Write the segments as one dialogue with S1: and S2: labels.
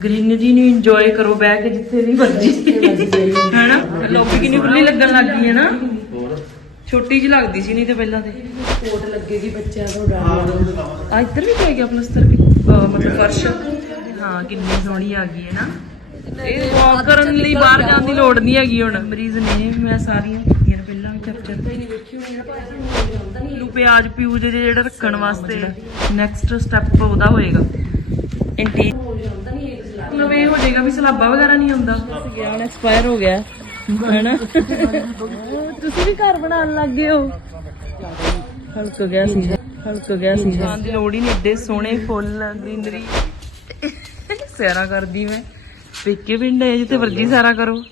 S1: Greenery ਨੂੰ enjoy ਕਰੋ ਬਹਿ ਕੇ ਜਿੱਥੇ ਵੀ ਮਰਜ਼ੀ। ਹੈਨਾ? ਲੋਬੀ ਕਿੰਨੀ ਖੁੱਲੀ ਲੱਗਣ ਲੱਗ ਗਈ ਹੈ ਨਾ ਛੋਟੀ ਜਿਹੀ ਲੱਗਦੀ ਸੀ ਨਹੀਂ ਤੇ ਪਹਿਲਾਂ ਤੇ।
S2: ਕੋਟ ਲੱਗੇਗੀ ਬੱਚਿਆਂ ਤੋਂ ਡਰ
S1: ਆ ਇੱਧਰ ਵੀ ਪੈ ਗਿਆ ਪਲਸਤਰ ਮਤਲਬ ਫਰਸ਼? ਹਾਂ ਕਿੰਨੀ ਸੋਹਣੀ ਆ ਗਈ ਹੈ ਨਾ। ਇਹ ਵਾਕ ਕਰਨ ਲਈ ਬਾਹਰ ਜਾਣ ਦੀ ਲੋੜ ਨਹੀਂ ਹੈਗੀ ਹੁਣ। ਮਰੀਜ਼ ਨੇ ਮੈਂ ਸਾਰੀਆਂ ਕੀਤੀਆਂ ਨੇ ਪਹਿਲਾਂ ਵੀ ਕੈਪਚਰ ਲੂ ਪਿਆਜ ਪਿਊਜ ਜਿਹੇ ਜਿਹੜਾ ਰੱਖਣ ਵਾਸਤੇ ਨੈਕਸਟ ਸਟੈਪ ਉਹਦਾ ਹੋਏਗਾ। ਇੰਟੀ ਮਤਲਬ ਇਹ ਹੋ ਜਾਏਗਾ ਵੀ ਸਲਾਬਾ ਵਗੈਰਾ ਨਹੀਂ ਗਿਆ ਹੁਣ ਐਕਸਪਾਇਰ ਹੋ ਗਿਆ। ਹੈਨਾ? ਤੁਸੀਂ ਵੀ ਘਰ ਬਣਾਉਣ ਲੱਗ ਗਏ ਹੋ। ਹਲਕ ਗਿਆ ਸੀ। ਹਲਕ ਗਿਆ ਸੀ। ਜਾਣ ਦੀ ਲੋੜ ਹੀ ਨਹੀਂ ਏਡੇ ਸੋਹਣੇ ਫੁੱਲ ਗ੍ਰੀਨਰੀ ਸੈਰਾ ਕਰਦੀ ਮੈਂ। ਪੇਕੇ ਪਿੰਡ ਹੈ ਜਿੱਥੇ ਵਰਜੀ ਸੈਰਾ ਕਰੋ।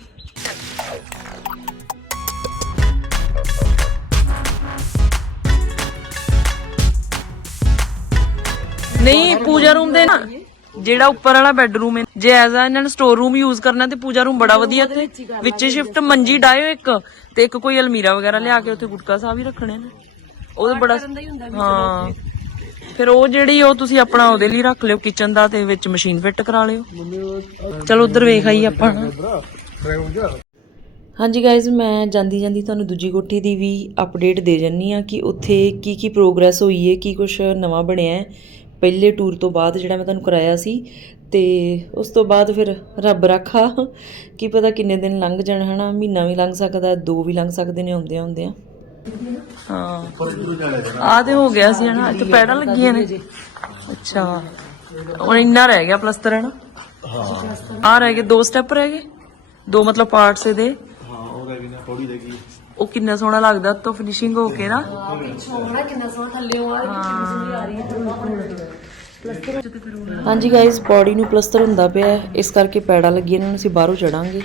S1: ਨਹੀਂ ਪੂਜਾ ਰੂਮ ਦੇ ਨਾ। ਜਿਹੜਾ ਉੱਪਰ ਵਾਲਾ ਬੈੱਡਰੂਮ ਹੈ ਜੇ ਐਜ਼ ਆ ਇਹਨਾਂ ਨੇ ਸਟੋਰ ਰੂਮ ਯੂਜ਼ ਕਰਨਾ ਤੇ ਪੂਜਾ ਰੂਮ ਬੜਾ ਵਧੀਆ ਤੇ ਵਿੱਚ ਸ਼ਿਫਟ ਮੰਜੀ ਡਾਇਓ ਇੱਕ ਤੇ ਇੱਕ ਕੋਈ ਅਲਮੀਰਾ ਵਗੈਰਾ ਲਿਆ ਕੇ ਉੱਥੇ ਗੁਟਕਾ ਸਾਹਿਬ ਹੀ ਰੱਖਣੇ ਨੇ। ਉਹ ਬੜਾ ਹਾਂ ਫਿਰ ਉਹ ਜਿਹੜੀ ਉਹ ਤੁਸੀਂ ਆਪਣਾ ਉਹਦੇ ਲਈ ਰੱਖ ਲਿਓ ਕਿਚਨ ਦਾ ਤੇ ਵਿੱਚ ਮਸ਼ੀਨ ਫਿੱਟ ਕਰਾ ਲਿਓ। ਚਲੋ ਉਧਰ ਵੇਖ ਆਈ ਆਪਾਂ। ਹਾਂਜੀ ਗਾਇਜ਼ ਮੈਂ ਜਾਂਦੀ ਜਾਂਦੀ ਤੁਹਾਨੂੰ ਦੂਜੀ ਕੋਠੀ ਦੀ ਵੀ ਅਪਡੇਟ ਦੇ ਜੰਨੀ ਆ ਕਿ ਉੱਥੇ ਕੀ ਕੀ ਪ੍ਰੋਗਰੈਸ ਹੋਈ ਹੈ ਕੀ ਕੁਝ ਨਵਾਂ ਬਣਿਆ ਹੈ। ਪਹਿਲੇ ਟੂਰ ਤੋਂ ਬਾਅਦ ਜਿਹੜਾ ਮੈਂ ਤੁਹਾਨੂੰ ਕਰਾਇਆ ਸੀ ਤੇ ਉਸ ਤੋਂ ਬਾਅਦ ਫਿਰ ਰੱਬ ਰੱਖਾ ਕੀ ਪਤਾ ਕਿੰਨੇ ਦਿਨ ਲੰਘ ਜਾਣ ਹਨਾ ਮਹੀਨਾ ਵੀ ਲੰਘ ਸਕਦਾ ਦੋ ਵੀ ਲੰਘ ਸਕਦੇ ਨੇ ਆਉਂਦੇ ਆਉਂਦੇ ਆ ਹਾਂ। ਆ ਤੇ ਹੋ ਗਿਆ ਸੀ ਹਨਾ ਇੱਥੇ ਪੈੜਾਂ ਲੱਗੀਆਂ ਨੇ। ਅੱਛਾ। ਹੁਣ ਇੰਨਾ ਰਹਿ ਗਿਆ ਪਲਸਤਰ ਹੈ ਨਾ ਹਾਂ। ਆ ਰਹਿ ਗਏ ਦੋ ਸਟੈਪ ਰਹਿ ਗਏ? ਦੋ ਮਤਲਬ ਪਾਰਟਸ ਇਹਦੇ।
S3: ਹਾਂ ਉਹ ਰਹਿ ਗਈ ਨਾ ਥੋੜੀ ਰਹਿ ਗਈ।
S1: ਉਹ ਕਿੰਨਾ ਸੋਹਣਾ ਲੱਗਦਾ ਤੋਂ ਫਿਨਿਸ਼ਿੰਗ ਹੋ ਕੇ ਨਾ।
S2: ਸੋਹਣਾ ਕਿੰਨਾ ਸੋਹਣਾ ਥੱਲੇ ਆ ਆ ਰਹੀ ਹੈ
S1: ਹਾਂਜੀ ਗਾਇਜ਼ ਬਾਡੀ ਨੂੰ ਪਲਸਤਰ ਹੁੰਦਾ ਪਿਆ ਹੈ, ਇਸ ਕਰਕੇ ਪੈੜਾ ਲੱਗੀ ਇਹਨਾਂ ਨੂੰ ਅਸੀਂ ਬਾਹਰੋਂ ਚੜਾਂਗੇ।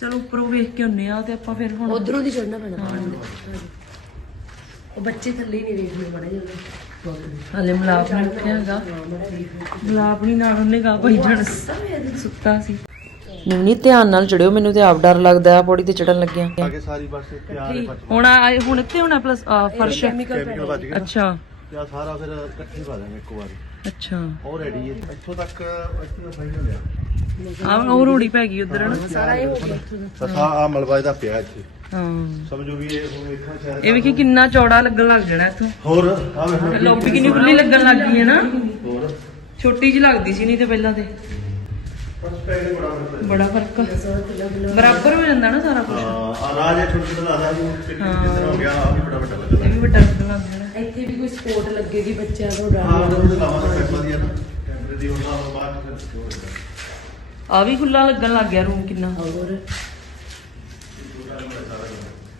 S1: ਚਲੋ ਉੱਪਰੋਂ ਵੇਖ ਕੇ ਹੁੰਨੇ ਆ ਤੇ ਆਪਾਂ ਫਿਰ ਹੁਣ
S2: ਉਧਰੋਂ ਦੀ ਚੜਨਾ ਪੈਣਾ। ਉਹ ਬੱਚੇ ਥੱਲੇ ਹੀ ਨਹੀਂ ਵੇਖਦੇ ਬੜੇ ਜਲਦੀ
S1: ਹਲੇ ਮਲਾਪ ਨਹੀਂ ਉੱਠਿਆ ਹੈਗਾ। ਮਲਾਪ ਨਹੀਂ ਨਾਲ ਉਹਨੇ ਗਾ ਭਾਈ ਜਣ ਸੁੱਤਾ ਸੀ। ਨਿਮਨੀ ਧਿਆਨ ਨਾਲ ਚੜਿਓ ਮੈਨੂੰ ਤੇ ਆਪ ਡਰ ਲੱਗਦਾ ਆ ਪੌੜੀ ਤੇ ਚੜਨ ਲੱਗਿਆ।
S3: ਅੱਗੇ ਸਾਰੀ ਬਸ ਤਿਆਰ ਹੈ ਬਚ
S1: ਹੁਣ ਆ- ਹੁਣ ਇੱਥੇ ਹੋਣਾ ਪਲਸ ਫਰਸ਼?
S3: ਕੈਮੀਕਲ
S1: ਅੱਛਾ।
S3: ਤੇ ਆਹ ਸਾਰਾ ਫਿਰ ਇਕੱਠੇ ਪਾ ਦਾਂਗੇ ਇੱਕੋ ਵਾਰੀ।
S1: ਅੱਛਾ।
S3: ਉਹ ਰੈਡੀ ਹੈ। ਇੱਥੋਂ ਤੱਕ ਇੱਥੋਂ ਦਾ ਫਾਈਨਲ ਹੈ
S1: ਆ ਉਹ ਰੋੜੀ ਪੈ ਗਈ ਉਧਰ ਨਾ
S2: ਸਾਰਾ ਇਹ ਹੋ ਗਿਆ
S3: ਆਹ ਆਹ ਮਲਬਾ ਇਹਦਾ ਪਿਆ ਇੱਥੇ।
S1: ਹਾਂ।
S3: ਸਮਝੋ ਵੀ ਇਹ ਹੁਣ ਇੱਥੋਂ
S1: ਇਹ ਵੇਖੀ ਕਿੰਨਾ ਚੌੜਾ ਲੱਗਣ ਲੱਗ ਜਾਣਾ ਇੱਥੋਂ।
S3: ਹੋਰ ਆਹ ਵੇਖੋ
S1: ਲੋਬੀ ਕਿੰਨੀ ਖੁੱਲੀ ਲੱਗਣ ਲੱਗ ਗਈ ਹੈ ਨਾ।
S3: ਹੋਰ।
S1: ਛੋਟੀ ਜਿਹੀ ਲੱਗਦੀ ਸੀ ਨਹੀਂ ਤੇ ਪਹਿਲਾਂ ਤੇ।
S3: ਬੜਾ ਫ਼ਰਕ ਹੈ
S1: ਬੜਾ ਫ਼ਰਕ ਆ। ਬਰਾਬਰ ਹੋ ਜਾਂਦਾ ਨਾ ਸਾਰਾ ਕੁਝ
S3: ਹਾਂ ਆ ਰਾਜ ਇਹ ਛੋਟਾ ਛੋਟਾ ਆਦਾ ਜੀ ਕਿੱਧਰ ਹੋ। ਗਿਆ ਆ ਵੀ ਬੜਾ ਵੱਡਾ
S1: ਇਹ ਵੀ ਵੱਡਾ ਲੱਗ ਜਾਣਾ
S2: ਇੱਥੇ ਵੀ ਕੋਈ ਸਪੋਰਟ ਲੱਗੇਗੀ ਬੱਚਿਆਂ ਤੋਂ
S3: ਹਾਂ
S2: ਡਰ
S3: ਉਹਦੇ ਲਾਵਾਂਗੇ ਫਿਰ ਵਧੀਆ ਨਾ। ਕੈਮਰੇ ਦੀ ਉਹਨਾਂ ਤੋਂ ਬਾਅਦ ਫਿਰ ਹੋਏਗਾ
S1: ਆ ਵੀ ਖੁੱਲਾ ਲੱਗਣ ਲੱਗ ਗਿਆ ਰੂਮ ਕਿੰਨਾ।
S2: ਹੋਰ?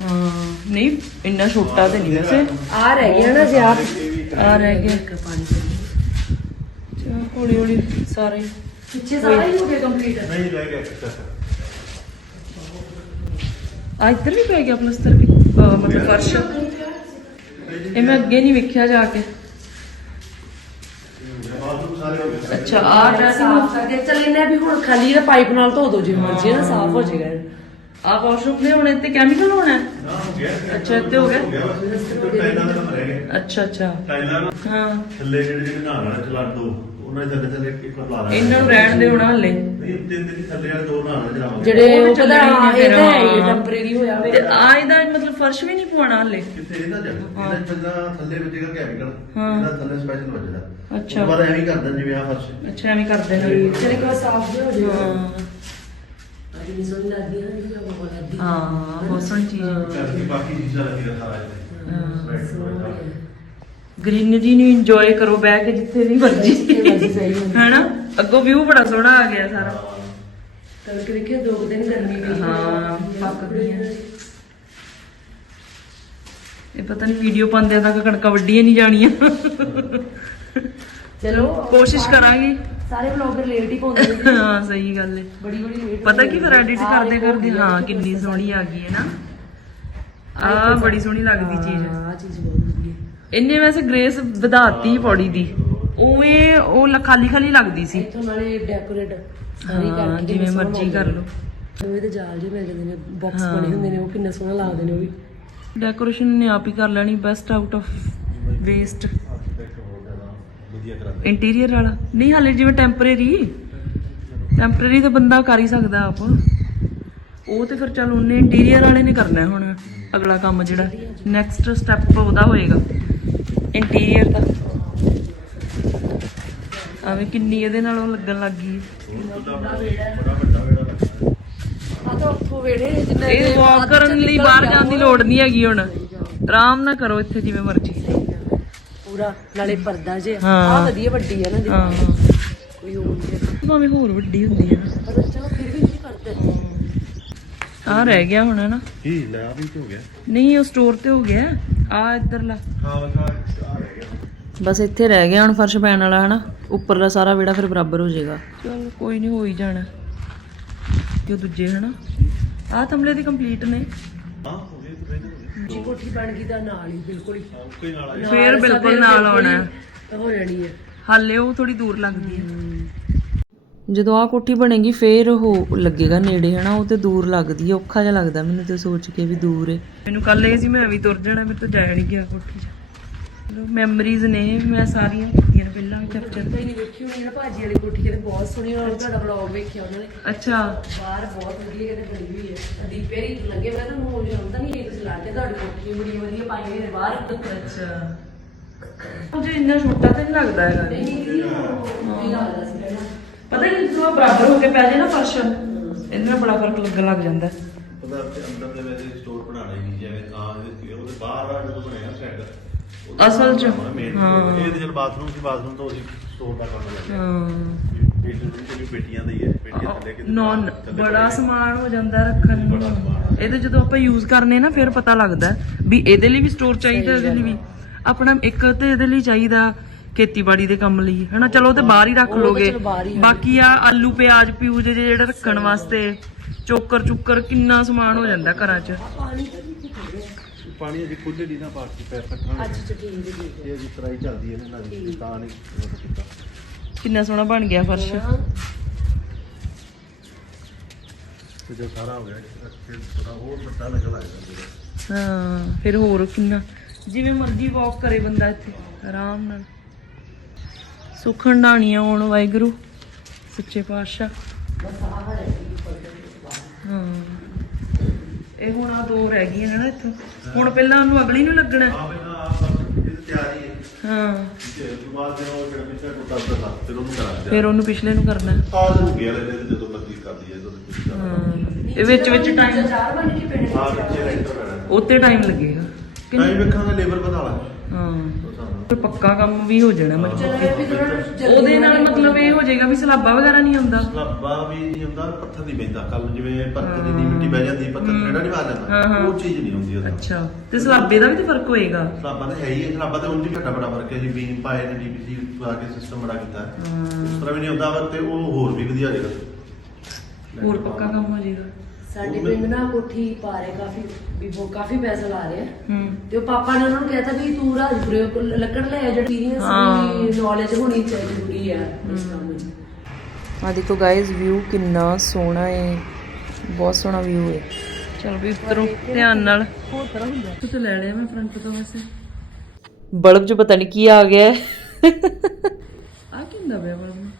S1: ਹਾਂ ਨਹੀਂ ਇੰਨਾ ਛੋਟਾ ਤੇ ਨਹੀਂ ਵੈਸੇ।
S2: ਆ ਰਹਿ ਗਿਆ ਨਾ ਜ਼ਿਆਦ
S1: ਆ ਰਹਿ ਗਿਆ।
S2: ਪਾਣੀ
S1: ਚਲੋ ਹੌਲੀ ਹੌਲੀ ਸਾਰੇ
S2: ਪਿੱਛੇ ਸਾਰਾ ਹੀ ਹੋ ਗਿਆ ਕੰਪਲੀਟ
S3: ਨਹੀਂ ਰਹਿ ਗਿਆ ਇੱਕ
S1: ਆ ਇੱਧਰ ਵੀ ਪੈ ਗਿਆ ਪਲਸਤਰ ਵੀ ਅਹ ਮਤਲਬ ਫਰਸ਼ ਇਹ ਮੈਂ ਅੱਗੇ ਨਹੀਂ ਵੇਖਿਆ ਜਾ ਕੇ
S3: ਬਾਥਰੂਮ ਸਾਰੇ ਹੋ ਗਏ
S1: ਅੱਛਾ ਆ ਡਰੈਸਿੰਗ
S2: ਸਾਫ਼ ਕਰਕੇ ਚੱਲ ਇਹਨੇ ਵੀ ਹੁਣ ਖਾਲੀ ਇਹਦਾ ਪਾਈਪ ਨਾਲ ਧੋ ਦੋ ਜਿਵੇਂ ਮਰਜ਼ੀ ਹੈ ਨਾ ਸਾਫ਼ ਹੋ ਜਾਏਗਾ
S1: ਆ ਵਾਸ਼ਰੂਮ ਦੇ ਹੁਣ ਇੱਥੇ ਕੈਮੀਕਲ ਹੋਣਾ? ਹੈ?
S3: ਨਾ ਹੋ ਗਿਆ।
S1: ਅੱਛਾ ਇੱਥੇ ਹੋ ਗਿਆ।
S3: ਦੇ ਕੰਮ ਰਹਿ
S1: ਅੱਛਾ ਅੱਛਾ।
S3: ਟਾਈਲਾਂ ਨੂੰ
S1: ਹਾਂ।
S3: ਥੱਲੇ ਜਿਹੜੇ ਜਿਹੜੇ ਨਹਾਉਣ ਵਾਲੇ ਚਲਾ ਦੋ। ਉਹਨਾਂ ਦੇ ਥੱਲੇ ਥੱਲੇ ਇੱਕ ਲਾ ਲੈਣਾ।
S1: ਇਹਨਾਂ ਨੂੰ ਰਹਿਣ ਦੇ ਹੋਣਾ ਹਲੇ।
S3: ਨਹੀਂ ਤਿੰਨ ਦਿਨ ਥੱਲੇ ਵਾਲੇ ਦੋ ਨਹਾਉਣ ਵਾਲੇ ਚਲਾਵਾਂਗੇ
S2: ਜਿਹੜੇ
S1: ਉਹ ਚੱਲਣੀ
S2: ਪਤਾ
S1: ਨੇ
S2: ਇਹ ਤਾਂ ਹੈ ਹੀ। ਟੈਂਪਰੇਰੀ ਹੋਇਆ
S1: ਤੇ
S2: ਹੋਇਆ
S1: ਆ ਇਹਦਾ ਮਤਲਬ ਫਰਸ਼ ਵੀ ਨਹੀਂ ਪਵਾਉਣਾ ਹਲੇ?
S3: ਕਿੱਥੇ? ਇਹਦਾ ਥੱਲੇ ਵੱਜੇਗਾ ਕੈਮੀਕਲ
S1: ਹਾਂ।
S3: ਇਹਦਾ ਥੱਲੇ ਸਪੈਸ਼ਲ ਵੱਜਦਾ।
S1: ਅੱਛਾ।
S3: ਪਰ ਐਵੇਂ ਹੀ ਕਰਦਾ ਜਿਵੇਂ ਆ ਫਰਸ਼।
S1: ਅੱਛਾ ਐਵੇਂ ਕਰਦੇ ਨੇ।
S2: ਚਲ ਸਾਫ਼ ਹੋ
S1: ਹਾਂ।
S2: ਅੱਜ ਨਹੀਂ ਸੋਹਣੀ ਲੱਗਦੀ ਹੈ ਨਾ ਜਿਹੜੀ ਬਹੁਤ ਲੱਗਦੀ
S1: ਹਾਂ ਬਹੁਤ ਸੋਹਣੀ ਚੀਜ਼ ਹੈ।
S3: ਕਰਕੇ ਬਾਕੀ ਚੀਜ਼ਾਂ ਲੱਗੀ ਰਖਾ ਹੈ
S1: ਗ੍ਰੀਨਰੀ ਨੂੰ ਇੰਜੋਏ ਕਰੋ ਬਹਿ ਕੇ ਜਿੱਥੇ ਵੀ ਮਰਜ਼ੀ
S2: ਜਿੱਥੇ ਮਰਜ਼ੀ। ਸਹੀ ਹੁੰਦੀ।
S1: ਹੈਨਾ? ਅੱਗੋਂ ਵਿਊ ਬੜਾ ਸੋਹਣਾ ਆ ਗਿਆ ਸਾਰਾ।
S2: ਤੜਕੇ ਦੇਖਿਆ ਦੋ ਕੁ ਦਿਨ ਗਰਮੀ ਵੀ
S1: ਹਾਂ ਪੱਕ ਗਈਆਂ ਇਹ ਪਤਾ ਨਹੀਂ ਵੀਡੀਓ ਪਾਉਂਦਿਆਂ ਤੱਕ ਕਣਕਾਂ ਵੱਡੀਆਂ ਨਹੀਂ ਜਾਣੀਆਂ।
S2: ਚਲੋ
S1: ਕੋਸ਼ਿਸ਼ ਕਰਾਂਗੇ।
S2: ਸਾਰੇ ਵਲੌਗਰ ਲੇਟ ਹੀ ਪਾਉਂਦੇ ਨੇ।
S1: ਹਾਂ ਸਹੀ ਗੱਲ ਹੈ
S2: ਬੜੀ ਬੜੀ ਲੇਟ
S1: ਪਤਾ ਕੀ ਫਿਰ ਐਡਿਟ ਕਰਦੇ ਕਰਦੇ ਹਾਂ ਕਿੰਨੀ ਸੋਹਣੀ ਆ ਗਈ ਹੈ ਨਾ। ਆ। ਬੜੀ ਸੋਹਣੀ ਲੱਗਦੀ ਚੀਜ਼।
S2: ਆ ਚੀਜ਼ ਬਹੁਤ ਵਧੀਆ।
S1: ਇੰਨੇ ਵੈਸੇ ਗ੍ਰੇਸ ਵਧਾਤੀ ਪੌੜੀ ਦੀ। ਉਵੇਂ ਉਹ ਖਾਲੀ ਖਾਲੀ ਲੱਗਦੀ ਸੀ।
S2: ਇੱਥੋਂ ਨਾਲੇ ਡੈਕੋਰੇਟ ਸਾਰੀ ਕਰਕੇ
S1: ਜਿਵੇਂ ਮਰਜ਼ੀ ਕਰ ਲਓ।
S2: ਉਹ ਇਹਦੇ ਜਾਲ ਜਿਹੇ ਮਿਲ ਜਾਂਦੇ ਨੇ ਬਾਕਸ। ਬਣੇ ਹੁੰਦੇ ਨੇ ਉਹ ਕਿੰਨਾ ਸੋਹਣਾ ਲੱਗਦੇ ਨੇ ਉਹ ਵੀ।
S1: ਡੈਕੋਰੇਸ਼ਨ ਨੇ ਆਪ ਹੀ ਕਰ ਲੈਣੀ ਬੈਸਟ ਆਊਟ ਆਫ ਵੇਸਟ
S3: ਵਧੀਆ ਕਰਾ
S1: ਇੰਟੀਰੀਅਰ ਵਾਲਾ? ਨਹੀਂ, ਹਾਲੇ ਜਿਵੇਂ ਟੈਂਪਰੇਰੀ ਟੈਂਪਰੇਰੀ ਤਾਂ ਬੰਦਾ ਕਰ ਹੀ ਸਕਦਾ ਆਪ। ਉਹ ਤੇ ਫਿਰ ਚੱਲ ਉਹਨੇ ਇੰਟੀਰੀਅਰ ਵਾਲੇ ਨੇ ਕਰਨਾ ਹੁਣ ਅਗਲਾ ਕੰਮ ਜਿਹੜਾ। ਨੈਕਸਟ ਸਟੈਪ ਉਹਦਾ ਹੋਏਗਾ। ਇੰਟੀਰੀਅਰ ਦਾ। ਆਵੇਂ ਕਿੰਨੀ ਇਹਦੇ ਨਾਲ ਉਹ ਲੱਗਣ ਲੱਗ ਗਈ। ਇਹ ਵਾਕ ਕਰਨ ਲਈ ਬਾਹਰ ਜਾਣ ਦੀ ਲੋੜ ਨਹੀਂ ਹੈਗੀ ਹੁਣ। ਆਰਾਮ ਨਾਲ ਕਰੋ ਇੱਥੇ ਜਿਵੇਂ ਮਰਜ਼ੀ।
S2: ਪੂਰਾ ਨਾਲੇ ਪਰਦਾ ਜੇ। ਆ ਵਧੀਆ ਵੱਡੀ ਆ ਨਾ ਦੀ
S1: ਹਾਂ।
S2: ਕੋਈ ਹੋਰ ਨਹੀਂ
S1: ਭਾਵੇਂ ਹੋਰ ਵੱਡੀ ਹੁੰਦੀ ਨਾ
S2: ਪਰ ਚਲੋ ਫਿਰ ਵੀ ਨਹੀਂ ਕਰਦੇ।
S1: ਆ ਰਹਿ ਗਿਆ ਹੁਣ ਹੈ ਨਾ
S3: ਕੀ ਲੈ ਆ ਵੀ ਤੇ ਹੋ ਗਿਆ।
S1: ਨਹੀਂ ਉਹ ਸਟੋਰ ਤੇ ਹੋ ਗਿਆ। ਆ ਇੱਧਰਲਾ
S3: ਹਾਂ ਬਸ ਆ ਆ ਰਹਿ ਗਿਆ।
S1: ਬਸ ਇੱਥੇ ਰਹਿ ਗਿਆ ਹੁਣ ਫਰਸ਼ ਪੈਣ ਵਾਲਾ ਹਨਾ? ਉੱਪਰਲਾ ਸਾਰਾ ਵਿਹੜਾ ਫਿਰ ਬਰਾਬਰ ਹੋ ਜਾਏਗਾ। ਚਲ ਕੋਈ ਨਹੀਂ ਹੋ ਹੀ ਜਾਣਾ। ਜੋ ਦੂਜੇ ਹਨਾ? ਆਹ ਤਮਲੇ ਦੀ ਕੰਪਲੀਟ ਨੇ।
S3: ਹਾਂ ਹੋ ਗਿਆ ਤੇ ਬੈਠ ਹੋ ਗਿਆ
S2: ਜੀ ਕੋਠੀ ਬਣ ਗਈ ਤਾਂ ਨਾਲ ਹੀ ਬਿਲਕੁਲ ਹੀ।
S3: ਕੋਈ ਨਾਲ ਆ
S1: ਫੇਰ ਬਿਲਕੁਲ ਨਾਲ ਆਉਣਾ ਹੈ।
S2: ਹੋ ਜਾਣੀ ਹੈ।
S1: ਹਾਲੇ ਉਹ ਥੋੜੀ ਦੂਰ ਲੱਗਦੀ ਹੈ। ਜਦੋਂ ਆ ਕੋਠੀ ਬਣੇਗੀ ਫੇਰ ਉਹ ਲੱਗੇਗਾ ਨੇੜੇ ਹਨਾ? ਉਹ ਤੇ ਦੂਰ ਲੱਗਦੀ ਹੈ। ਔਖਾ ਜਿਹਾ ਲੱਗਦਾ ਮੈਨੂੰ ਤੇ ਸੋਚ ਕੇ ਵੀ ਦੂਰ ਹੈ ਮੈਨੂੰ ਕੱਲ ਇਹ ਸੀ ਮੈਂ ਵੀ ਤੁਰ ਜਾਣਾ ਮੇਰੇ ਤੋਂ ਜਾਇਆ ਨਹੀਂ ਗਿਆ ਕੋਠੀ। 'ਚ ਮੈਮਰੀਜ਼ ਨੇ ਮੈਂ ਸਾਰੀਆਂ ਕੀਤੀਆਂ ਪਹਿਲਾਂ ਵੀ ਕੈਪਚਰ
S2: ਨਹੀਂ ਵੇਖੀ ਹੋਣੀ ਨਾ ਭਾਜੀ ਵਾਲੀ ਕੋਠੀ ਕਿਤੇ ਬਹੁਤ ਸੋਹਣੀ ਹੋਣੀ ਤੁਹਾਡਾ ਵਲੌਗ ਵੇਖਿਆ ਉਹਨਾਂ ਨੇ।
S1: ਅੱਛਾ।
S2: ਬਾਹਰ ਬਹੁਤ ਵਧੀਆ ਕਿਤੇ ਬਣੀ ਹੋਈ ਹੈ। ਦੀਪੇ ਰੀ ਲੱਗੇ ਮੈਂ ਤਾਂ ਨੂੰ ਜਾਂਦਾ ਨਹੀਂ ਇਹ ਤੁਸੀਂ ਲਾ ਕੇ ਤੁਹਾਡੀ ਕੋਠੀ ਬੜੀ ਵਧੀਆ ਪਾਈ ਹੋਈ ਹੈ ਬਾਹਰ।
S1: ਅੱਛਾ। ਮੁਝੇ ਇੰਨਾ ਛੋਟਾ ਤਾਂ ਨਹੀਂ ਲੱਗਦਾ ਹੈਗਾ।
S2: ਨਹੀਂ ਲੱਗਦਾ ਸੀ ਪਹਿਲਾਂ।
S1: ਪਤਾ ਨਹੀਂ ਜਦੋਂ ਬਰਾਬਰ ਹੋ ਕੇ ਪੈ ਜਾਏ ਨਾ ਫਰਸ਼ ਇਹਦੇ ਨਾਲ ਬੜਾ ਫ਼ਰਕ ਲੱਗਣ ਲੱਗ ਜਾਂਦਾ।
S3: ਪਤਾ ਤੇ ਅੰਦਰ ਦੇ ਵਿੱਚ ਸਟੋਰ ਬਣਾਣੇ ਨਹੀਂ ਜਿਵੇਂ ਥਾਂ ਦੇ ਉਹਦੇ ਬਾਹਰ ਆ ਜਦੋਂ ਬਣਿਆ ਸ਼ੈਡ
S1: ਅਸਲ 'ਚ,
S3: ਹਾਂ। ਇਹ ਤੇ ਜਦ ਬਾਥਰੂਮ ਸੀ ਬਾਥਰੂਮ ਤੋਂ ਅਸੀਂ ਸਟੋਰ ਦਾ ਕੰਮ ਲੱਗਿਆ
S1: ਹਾਂ।
S3: ਬੇਡਰੂਮ ਤੇ ਵੀ ਪੇਟੀਆਂ ਦਾ ਹੀ ਹੈ ਪੇਟੀਆਂ ਥੱਲੇ ਕਿਤੇ
S1: ਨੌਨ
S3: ਥੱਲੇ
S1: ਬੜਾ
S3: ਪਏ
S1: ਸਮਾਨ ਹੋ ਜਾਂਦਾ ਰੱਖਣ ਨੂੰ।
S3: ਬੜਾ ਸਮਾਨ।
S1: ਇਹਦੇ ਜਦੋਂ। ਆਪਾਂ ਯੂਜ਼ ਕਰਨੇ ਨਾ ਫਿਰ ਪਤਾ ਲੱਗਦਾ ਵੀ ਇਹਦੇ ਲਈ ਵੀ ਸਟੋਰ ਚਾਹੀਦਾ ਇਹਦੇ ਲਈ ਵੀ। ਆਪਣਾ ਇੱਕ ਤੇ ਇਹਦੇ ਲਈ ਚਾਹੀਦਾ ਖੇਤੀਬਾੜੀ ਦੇ ਕੰਮ ਲਈ। ਹਨਾ ਚਲੋ ਉਹ ਤੇ ਬਾਹਰ ਹੀ ਰੱਖ ਲੋਗੇ। ਬਾਕੀ ਆ ਆਲੂ ਪਿਆਜ਼ ਪਿਊਜ਼ ਜਿਹੇ ਜਿਹੜੇ ਰੱਖਣ ਵਾਸਤੇ ਚੋਕਰ ਚੁੱਕਰ ਕਿੰਨਾ ਸਮਾਨ ਹੋ ਜਾਂਦਾ ਘਰਾਂ 'ਚ।
S3: ਪਾਣੀ ਅਜੇ ਖੁੱਲੇ ਨਹੀਂ ਨਾ ਪਾਸ ਪੈਰ ਰੱਖਣਾ
S2: ਅੱਜ ਚ ਠੀਕ ਹੈ ਠੀਕ ਹੈ।
S3: ਇਹ ਤਰ੍ਹਾਂ ਹੀ ਚੱਲਦੀ ਹੈ ਨਾ ਨਾਲ ਤਾਂ ਨਹੀਂ। ਉਹ ਕੀਤਾ
S1: ਕਿੰਨਾ ਸੋਹਣਾ ਬਣ ਗਿਆ ਫਰਸ਼।
S3: ਤੇ ਜੋ ਸਾਰਾ ਹੋ ਗਿਆ ਫਿਰ ਥੋੜਾ ਹੋਰ ਪਤਾ ਲੱਗ ਲੱਗਦਾ
S1: ਹਾਂ। ਫਿਰ ਹੋਰ ਕਿੰਨਾ। ਜਿਵੇਂ ਮਰਜ਼ੀ ਵਾਕ ਕਰੇ ਬੰਦਾ ਇੱਥੇ ਆਰਾਮ ਨਾਲ। ਸੁਖਣ ਢਾਣੀਆਂ ਆਉਣ ਵਾਹਿਗੁਰੂ। ਸੱਚੇ ਪਾਤਸ਼ਾਹ। ਹਾਂ। ਇਹ ਹੁਣ ਆ ਦੋ ਰਹਿ ਗਈਆਂ ਨੇ ਨਾ ਇੱਥੋਂ। ਹੁਣ ਪਹਿਲਾਂ ਉਹਨੂੰ ਅਗਲੀ ਨੂੰ ਲੱਗਣਾ।
S3: ਆ ਬਈ ਆ ਤਿਆਰੀ ਹੈ।
S1: ਹਾਂ।
S3: ਫਿਰ ਉਹਨੂੰ ਕਰਾਂਗੇ।
S1: ਫਿਰ ਉਹਨੂੰ ਪਿਛਲੇ ਨੂੰ ਕਰਨਾ।
S3: ਆ ਹੋ ਗਿਆ ਲੈ ਜਦੋਂ ਬੱਤੀ ਕਰਦੀ ਹੈ ਜਦੋਂ ਕੁਝ
S1: ਹਾਂ। ਇਹ ਵਿੱਚ ਵਿੱਚ ਟਾਈਮ
S2: ਚਾਰ ਬਣ ਕੇ
S3: ਪੈਣਾ
S1: ਉੱਤੇ ਟਾਈਮ ਲੱਗੇਗਾ। ਕਿ
S3: ਟਾਈਮ ਵੇਖਾਂਗੇ ਲੇਬਰ ਵਧਾ ਲਾ
S1: ਹਾਂ। ਪੱਕਾ ਕੰਮ ਵੀ ਹੋ ਜਾਣਾ ਮਤਲਬ
S2: ਜਲਦੀ
S1: ਉਹਦੇ ਨਾਲ ਮਤਲਬ ਇਹ ਹੋ ਜਾਏਗਾ ਵੀ ਸਲਾਬਾ ਵਗੈਰਾ ਨਹੀਂ ਆਉਂਦਾ
S3: ਸਲਾਬਾ ਵੀ ਨਹੀਂ ਹੁੰਦਾ ਪੱਥਰ ਨਹੀਂ ਪੈਂਦਾ। ਕੱਲ ਜਿਵੇਂ ਪੱਥਰ ਦੀ ਮਿੱਟੀ ਬਹਿ ਜਾਂਦੀ ਪੱਥਰ ਖੇੜਾ ਨਹੀਂ ਆ ਜਾਂਦਾ। ਉਹ ਚੀਜ਼ ਨਹੀਂ ਹੁੰਦੀ ਉਹਦਾ
S1: ਅੱਛਾ। ਤੇ ਸਲਾਬੇ ਦਾ ਵੀ ਤੇ ਫ਼ਰਕ ਹੋਏਗਾ।
S3: ਸਲਾਬਾ ਤਾਂ ਹੈ ਹੀ ਸਲਾਬਾ ਤਾਂ ਉਂਝ ਘੱਟਾ ਬੜਾ ਫ਼ਰਕ ਹੈ। ਜੀ ਬੀਮ ਪਾਏ ਨੇ ਡੀਪੀਸੀ ਪਾ ਕੇ ਸਿਸਟਮ ਬੜਾ ਕੀਤਾ ਉਸ ਤਰ੍ਹਾਂ ਵੀ ਨਹੀਂ ਹੁੰਦਾ ਵਾ ਤੇ ਉਹ ਹੋਰ ਵੀ ਵਧੀਆ ਹੋ ਜਾਏਗਾ
S1: ਹੋਰ ਪੱਕਾ ਕੰਮ ਹੋ ਜਾਏਗਾ।
S2: ਸਾਡੇ ਪਿੰਡ ਨਾ ਕੋਠੀ ਪਾ ਰਹੇ ਕਾਫੀ ਵੀ ਉਹ ਕਾਫੀ ਪੈਸਾ ਲਾ ਰਹੇ ਆ।
S1: ਹੂੰ।
S2: ਤੇ ਉਹ ਪਾਪਾ ਨੇ ਉਹਨਾਂ ਨੂੰ ਕਹਿਤਾ ਵੀ ਤੂੰ ਰਾਜਪੁਰੇ ਕੋਲ ਲੱਕੜ ਲੈ ਆ ਜਿਹੜੀ। ਐਕਸਪੀਰੀਅੰਸ ਨੌਲੇਜ ਹੋਣੀ ਚਾਹੀਦੀ ਜ਼ਰੂਰੀ ਆ ਇਸ ਕੰਮ ਵਿੱਚ
S1: ਆ ਦੇਖੋ ਗਾਇਸ ਵਿਊ ਕਿੰਨਾ ਸੋਹਣਾ ਹੈ ਬਹੁਤ ਸੋਹਣਾ ਵਿਊ ਹੈ ਚਲ ਵੀ ਉਤਰੋ ਧਿਆਨ ਨਾਲ।
S2: ਹੋਰ ਤਰ੍ਹਾਂ ਹੁੰਦਾ।
S1: ਤੂੰ ਲੈ ਲਿਆ ਮੈਂ ਫਰੰਟ ਤੋਂ ਵੈਸੇ। ਬਲਬ 'ਚ ਪਤਾ ਨਹੀਂ ਕੀ ਆ ਗਿਆ। ਆ ਕੀ ਹੁੰਦਾ ਪਿਆ ਬਲਬ?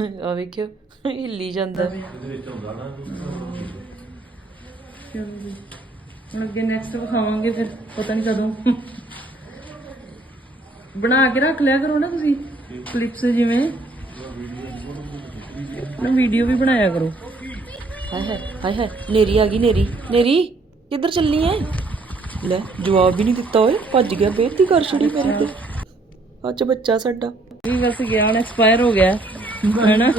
S1: ਆ ਵੇਖਿਓ ਹਿੱਲੀ ਜਾਂਦਾ।
S3: ਇਹਦੇ ਵਿੱਚ ਹੁੰਦਾ ਨਾ
S1: ਚਲੋ ਜੀ ਹੁਣ ਅੱਗੇ ਨੈਕਸਟ ਵਿਖਾਵਾਂਗੇ ਫਿਰ ਪਤਾ ਨਹੀਂ ਕਦੋਂ। ਬਣਾ ਕੇ ਰੱਖ ਲਿਆ ਕਰੋ ਨਾ ਤੁਸੀਂ ਕਲਿੱਪਸ ਜਿਵੇਂ। ਨਾ ਵੀਡੀਓ ਵੀ ਬਣਾਇਆ ਕਰੋ। ਹਾਏ ਹਾਏ ਹਾਏ ਹਾਏ ਨੇਰੀ ਆ ਗਈ ਨੇਰੀ। ਨੇਰੀ ਕਿੱਧਰ ਚੱਲੀ ਐ? ਲੈ ਜਵਾਬ ਵੀ ਨਹੀਂ ਦਿੱਤਾ ਓਏ ਭੱਜ ਗਿਆ ਬੇਇੱਜ਼ਤੀ ਕਰ ਛੜੀ ਮੇਰੀ ਤੇ। ਅੱਜ ਬੱਚਾ ਸਾਡਾ। ਵੀ ਬਸ ਗਿਆ ਹੁਣ ਐਕਸਪਾਇਰ ਹੋ ਗਿਆ। ਹੈਨਾ?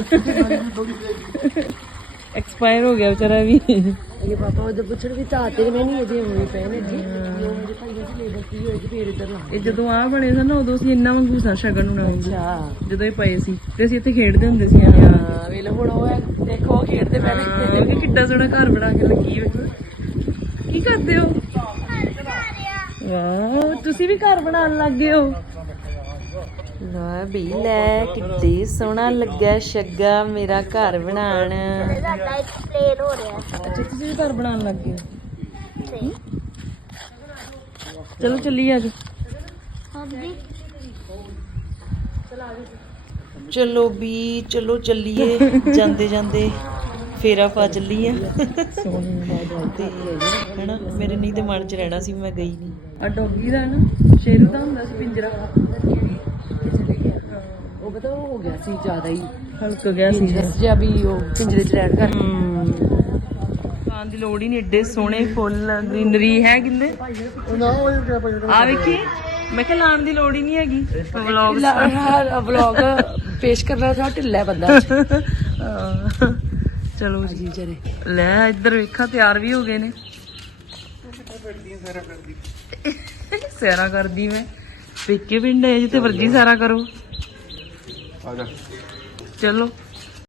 S1: ਐਕਸਪਾਇਰ ਹੋ ਗਿਆ ਵਿਚਾਰਾ ਵੀ।
S2: ਇਹ ਪਾਪਾ ਉਹਦੇ ਪੁੱਛਣ ਵੀ ਤਾਂ ਤੇਰੇ ਮੈਂ ਨਹੀਂ ਇਹਦੇ ਹੋਏ ਪਏ ਨੇ ਇੱਥੇ ਜੋ ਮੇਰੇ ਭਾਈ ਦੀ ਲੇਬਰ ਕੀ ਹੋਏਗੀ ਫੇਰ ਇੱਧਰ ਲਾ
S1: ਇਹ ਜਦੋਂ ਆ ਬਣੇ ਸਨ ਨਾ ਉਦੋਂ ਅਸੀਂ ਇੰਨਾ ਵਾਂਗੂ ਸਾਂ ਸ਼ਗਨ ਨੂੰ ਨਾ
S2: ਅੱਛਾ।
S1: ਜਦੋਂ ਇਹ ਪਏ ਸੀ ਤੇ ਅਸੀਂ ਇੱਥੇ ਖੇਡਦੇ ਹੁੰਦੇ ਸੀ ਐਵੇਂ ਆ ਕੇ
S2: ਹਾਂ ਵੇਲੇ ਹੁਣ ਉਹ ਹੈ ਦੇਖੋ ਖੇਡਦੇ
S1: ਕਿ ਕਿੱਡਾ ਸੋਹਣਾ ਘਰ ਬਣਾ ਕੇ ਲੱਗੀ ਵੇਖੋ ਕੀ ਕਰਦੇ ਹੋ? ਵਾਹ ਤੁਸੀਂ ਵੀ ਘਰ ਬਣਾਉਣ ਲੱਗ ਗਏ ਹੋ। ਲੈ ਵੀ ਲੈ ਕਿੱਡੀ ਸੋਹਣਾ ਲੱਗਿਆ ਸ਼ੱਗਾ ਮੇਰਾ ਘਰ ਬਣਾਉਣ।
S4: ਸਾਡਾ ਐਕਸਪਲੇਨ ਹੋ ਰਿਹਾ
S1: ਅੱਛਾ ਤੁਸੀਂ ਵੀ ਘਰ ਬਣਾਉਣ ਲੱਗ ਗਏ? ਹੋ ਚਲੋ ਚੱਲੀਏ ਅੱਜ।
S4: ਹਾਂਜੀ।
S1: ਚਲੋ ਵੀ ਚਲੋ ਚੱਲੀਏ ਜਾਂਦੇ ਜਾਂਦੇ ਫੇਰਾ ਪਾ ਚੱਲੀ ਆ ਤੇ ਹਨਾ ਮੇਰੇ ਨਹੀਂ ਤੇ ਮਨ ਚ ਰਹਿਣਾ ਸੀ ਮੈਂ ਗਈ ਨਹੀਂ
S2: ਆ ਡੌਗੀ ਦਾ ਨਾ ਸ਼ੇਰੂ ਦਾ ਹੁੰਦਾ ਸੀ ਪਿੰਜਰਾ। ਉਹ ਪਤਾ ਉਹ ਹੋ ਗਿਆ ਸੀ ਜ਼ਿਆਦਾ ਹੀ
S1: ਹਲਕ ਗਿਆ ਸੀ।
S2: ਡੇਂਜਰਸ ਜਿਹਾ ਵੀ ਉਹ ਪਿੰਜਰੇ 'ਚ ਰਹਿਣ ਕਰ
S1: ਖਾਣ ਦੀ ਲੋੜ ਹੀ ਨਹੀਂ ਏਡੇ ਸੋਹਣੇ ਫੁੱਲ ਗ੍ਰੀਨਰੀ ਹੈ ਕਿੰਦੇ?
S3: ਨਾ ਉਹ ਕਿਆ ਭਾਈ
S1: ਆ ਵੇਖੀ? ਮੈਂ ਕਿਹਾ ਲਾਣ ਦੀ ਲੋੜ ਹੀ ਨਹੀਂ ਹੈਗੀ। ਵਲੌਗ
S2: ਵਲੌਗ ਪੇਸ਼ ਕਰਨਾ ਥੋੜਾ ਢਿੱਲਾ ਹੈ ਬੰਦਾ।
S1: ਚਲੋ ਜੀ।
S2: ਜੀ ਜਰੇ
S1: ਲੈ ਇੱਧਰ ਵੇਖਾ ਤਿਆਰ ਵੀ ਹੋ ਗਏ ਨੇ। ਸੈਰਾ ਕਰਦੀ। ਮੈਂ। ਪੇਕੇ ਪਿੰਡ ਹੈ ਜਿੱਥੇ ਵਰਜੀ ਸਾਰਾ ਕਰੋ।
S3: ਆ ਜਾ
S1: ਚਲੋ